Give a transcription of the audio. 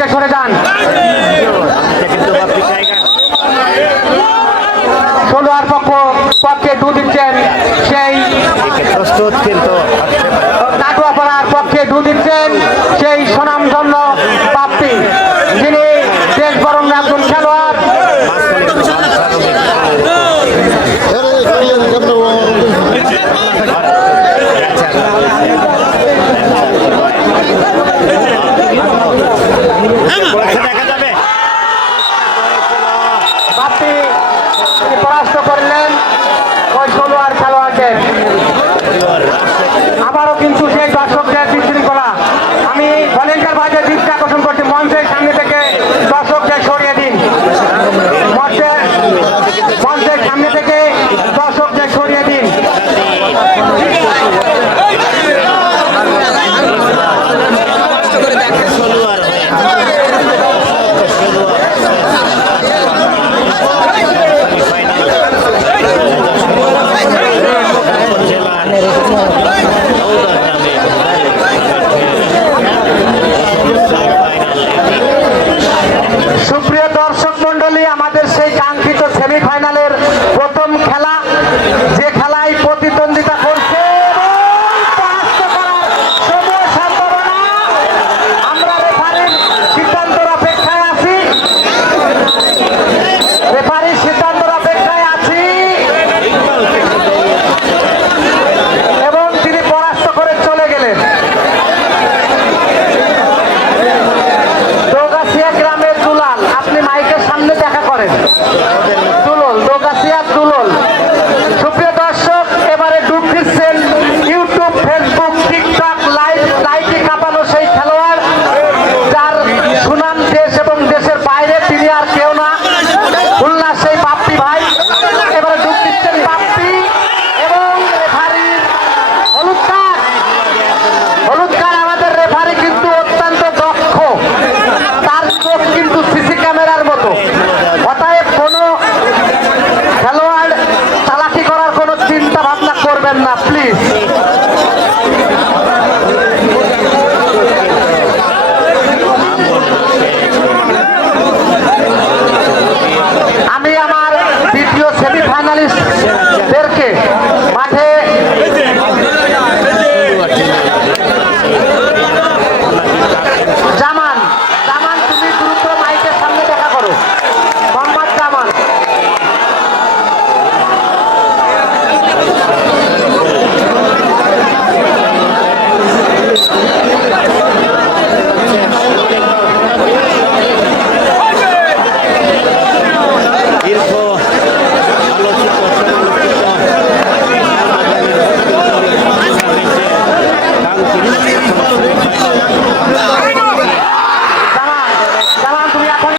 থেকে সরে যান সামনে করবেন না আমি আমার দ্বিতীয় সেমিফাইনালিস্ট